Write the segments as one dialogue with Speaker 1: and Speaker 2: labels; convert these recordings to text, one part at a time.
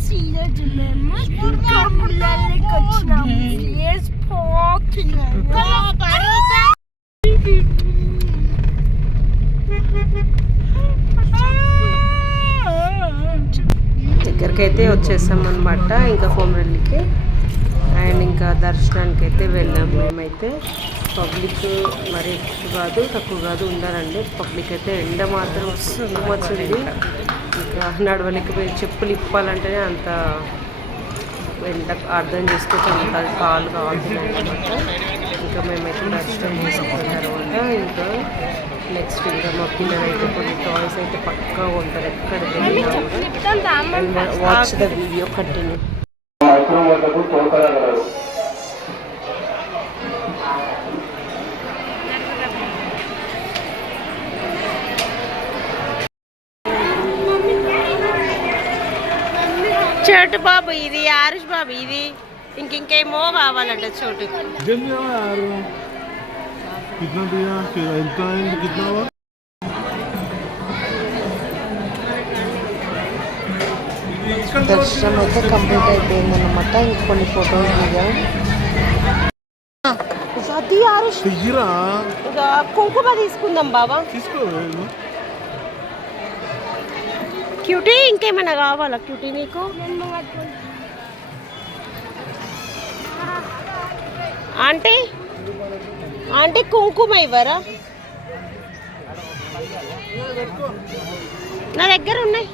Speaker 1: Friends ఈరోజు మేము కమ్ములకి వచ్చినాము
Speaker 2: దగ్గరికి అయితే వచ్చేసాం అనమాట ఇంకా కోమరల్లికి అండ్ ఇంకా దర్శనానికి అయితే వెళ్ళాము మేమైతే. పబ్లిక్ మరి ఎక్కువ కాదు తక్కువ కాదు ఉండాలండి పబ్లిక్ అయితే ఎండ మాత్రం వస్తుంది వచ్చింది ఇంకా నడవలికి పోయి చెప్పులు ఇప్పాలంటేనే అంత ఎండ అర్థం చేసుకోవచ్చు అంత కాలు కావాల్సింది ఇంకా మేమైతే దర్శనం చేసుకున్న తర్వాత ఇంకా నెక్స్ట్ ఇంకా మా పిల్లలు అయితే కొన్ని టాయ్స్ అయితే పక్కా ఉంటారు ఎక్కడ వెళ్ళినా watch the video continue shirt బాబు ఇది ఆరుష్ బాబు ఇది. ఇంక ఇంకేమో కావాలంట చోటు దర్శనం అయితే కంప్లీట్ అయిపోయింది అనమాట ఇంక కొన్ని ఫొటోస్ దిగాం. కుంకుమ తీసుకుందాం బాబా.
Speaker 3: తీసుకో
Speaker 2: క్యూటీ ఇంకేమైనా కావాలా క్యూటీ నీకు? ఆంటీ? ఆంటీ కుంకుమ ఇవ్వరా? నా దగ్గర ఉన్నాయి.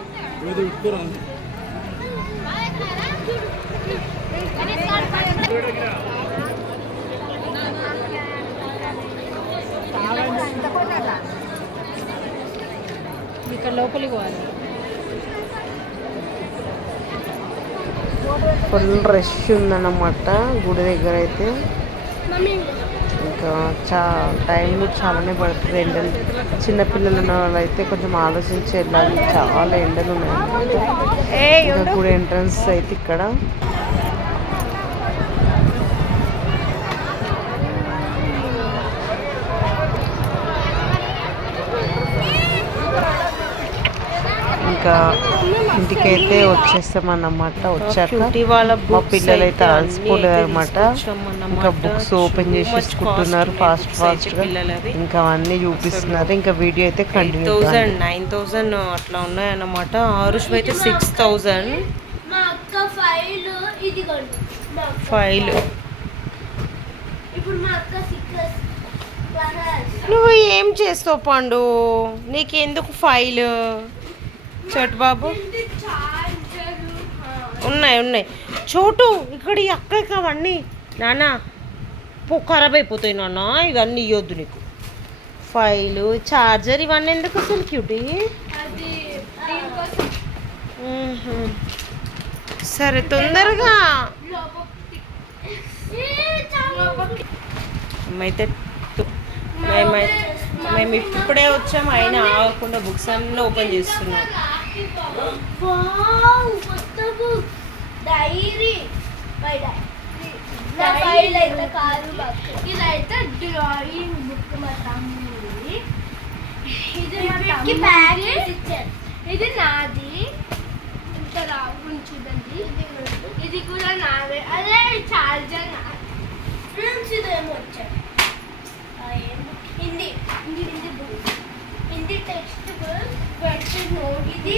Speaker 2: ఇక్కడ లోపలికి పోవాలి. ఫుల్ రష్ ఉందన్నమాట గుడి దగ్గర అయితే. ఇంకా చా టైం చాలానే పడుతుంది. ఎండలు చిన్నపిల్లలు ఉన్న వాళ్ళు అయితే కొంచెం ఆలోచించి వెళ్ళాలి. చాలా ఎండలు ఉన్నాయి ఇంకా గుడి ఎంట్రన్స్ అయితే ఇక్కడ. ఇంకా ఇంటికైతే వచ్చేస్తామన్నమాట. వచ్చాక మా పిల్లలు అయితే అలసిపోలేదు అనమాట ఇంకా బుక్స్ ఓపెన్ చేసేసుకుంటున్నారు ఫాస్ట్ ఫాస్ట్ ఇంకా అవన్నీ చూపిస్తున్నారు. ఇంకా వీడియో అయితే కంటిన్యూ
Speaker 4: థౌజండ్ నైన్ థౌజండ్ అట్లా ఉన్నాయన్నమాట. ఆరుష్ అయితే సిక్స్
Speaker 1: అక్క ఫైల్
Speaker 4: నువ్వు ఏం చేస్తావు పండు? నీకెందుకు ఫైల్ చోటు బాబు. ఉన్నాయి ఉన్నాయి. చోటు ఇక్కడ ఈ అక్కకి అవన్నీ. నాన్న పో ఖరాబ్ అయిపోతాయి నాన్న ఇవన్నీ ఇవ్వద్దు నీకు. ఫైలు చార్జర్ ఇవన్నీ ఎందుకు అసలు క్యూటీ. సరే తొందరగా. మేమైతే మేమై ఇప్పుడే వచ్చాము అయినా ఆగకుండా బుక్స్ అన్నీ ఓపెన్ చేస్తున్నాం.
Speaker 1: డైరీ. My diary. అయితే కాదు ఇదైతే డ్రాయింగ్ బుక్ మా తమ్ముడి. ఇది ఇది నాది. ఇంకా రాకుండా చూడండి ఇది కూడా నాదే. అదే చార్జర్ నాది ఫ్రెండ్స్ ఇదేమో వచ్చాడు ఆ, ఏం book? Hindi Hindi Hindi book Hindi text book pencil note ఇది?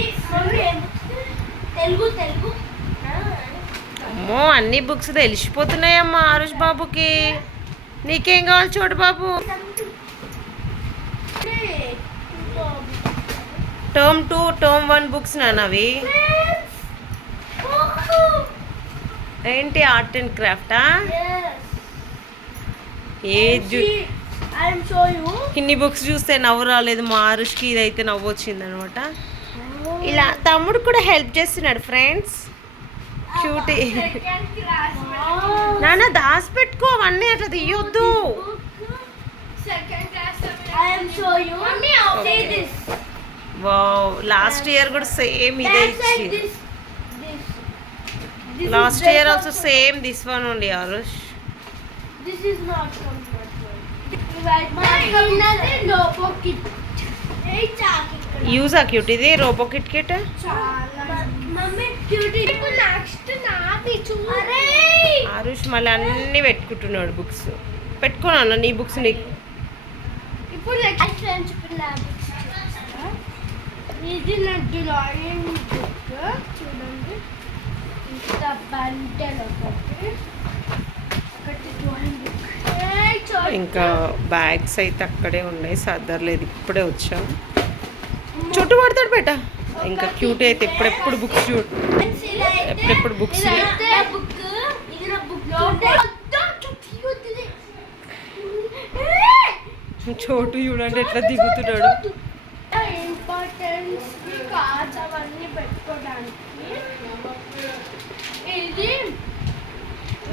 Speaker 1: తెలుగు తెలుగు
Speaker 4: అమ్మో అన్ని బుక్స్ తెలిసిపోతున్నాయమ్మా ఆరుష్ బాబుకి నీకేం కావాలి చూడు బాబు. Term two term one books నానవి! ఏంటి ఆర్ట్ అండ్ క్రాఫ్టా. ఏ. ఇన్ని బుక్స్ చూస్తే నవ్వు రాలేదు మా ఆరుష్కి ఇదైతే నవ్వు వచ్చింది అనమాట ఇలా తమ్ముడు కూడా హెల్ప్ చేస్తున్నాడు ఫ్రెండ్స్ క్యూటీ నాన్న దాస్ పెట్టుకో అవన్నీ అట్లా తీయొద్దు. లాస్ట్ ఇయర్ కూడా సేమ్ ఇదే ఇచ్చి last year also same this one ఉంది ఆరుష్ యూజ్ ఆ క్యూట్ ఇది? Robo kit kit?
Speaker 1: చాలా మమ్మీ క్యూటీ. ఇప్పుడు నా
Speaker 4: ఆరుష్ మళ్ళీ అన్నీ పెట్టుకుంటున్నాడు బుక్స్. పెట్టుకోను అన్న నీ బుక్స్ నీకు
Speaker 1: ఇప్పుడు నెక్స్ట్ ఏం చెప్పిన books చూపిస్తా. ఇది నా డ్రాయింగ్ బుక్. చూడండి. ఇంత బంటల్ ఒకటి. ఒకటి డ్రాయింగ్ బుక్.
Speaker 2: ఇంకా బ్యాగ్స్ అయితే అక్కడే ఉన్నాయి. సర్దర్లేదు. ఇప్పుడే వచ్చాం. చుట్టూ పడతాడు బేట. ఇంకా క్యూట్ అయితే ఎప్పుడెప్పుడు బుక్స్ చూడు. ఎప్పుడెప్పుడు
Speaker 1: బుక్స్
Speaker 2: చోటు చూడండి ఎట్లా దిగుతున్నాడు.
Speaker 1: ఇంపార్టెన్స్ కార్డ్స్ అవన్నీ పెట్టుకోవడానికి ఇది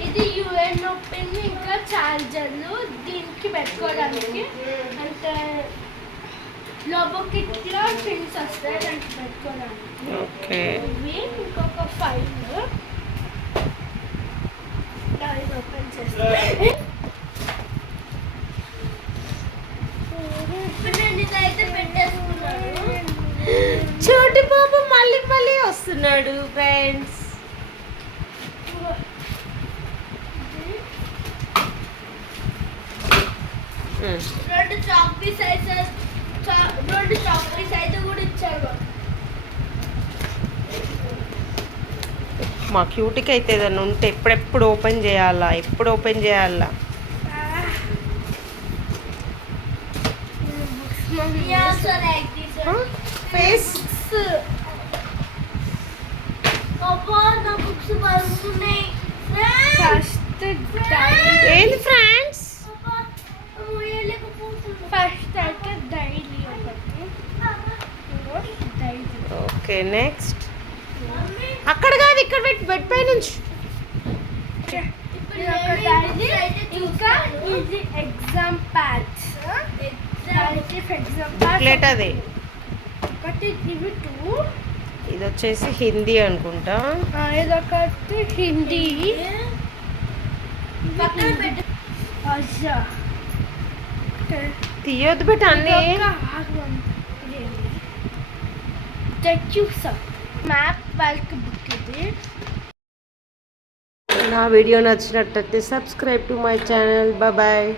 Speaker 1: ఇది యుఎన్ ఓపెన్ ఇంకా చార్జర్లు దీనికి పెట్టుకోవడానికి అంటే లోబోకిట్లో పిన్స్ వస్తాయి దానికి పెట్టుకోవడానికి
Speaker 2: ఓకే.
Speaker 1: ఇవి ఇంకొక ఫైల్. దాన్ని ఓపెన్ చేస్తే. ఇప్పుడు నేను ఇదైతే పెట్టేసుకున్నాను.
Speaker 4: చోటు బాబు మళ్ళీ మళ్ళీ వస్తున్నాడు ఫ్రెండ్స్.
Speaker 1: రెండు చాక్పీ సైజెస్ రెండు చాక్పీ సైజు కూడా ఇచ్చారు.
Speaker 2: మా క్యూట్కి అయితే ఏదైనా ఉంటే ఎప్పుడెప్పుడు ఓపెన్ చేయాలా? ఎప్పుడు ఓపెన్ చేయాలా?
Speaker 4: ఫేస్
Speaker 1: ఫస్ట్
Speaker 2: ఏంది ఫ్రెండ్స్
Speaker 1: ఫస్ట్ అయితే డైలీ ఒకటి డైలీ
Speaker 2: ఓకే నెక్స్ట్
Speaker 4: అక్కడ కాదు ఇక్కడ పెట్టి బెడ్ పై నుంచి.
Speaker 1: ఎగ్జామ్ ప్యాడ్స్
Speaker 2: బుక్లెట్ అది. ఇది వచ్చేసి హిందీ అనుకుంటా.
Speaker 1: ఇదొకటి హిందీ.
Speaker 2: తీయొద్దు బెట్ట అన్నీ.
Speaker 1: చూసా మ్యాప్ వర్క్ బుక్ ఇది
Speaker 2: నా వీడియో నచ్చినట్టయితే subscribe to my channel bye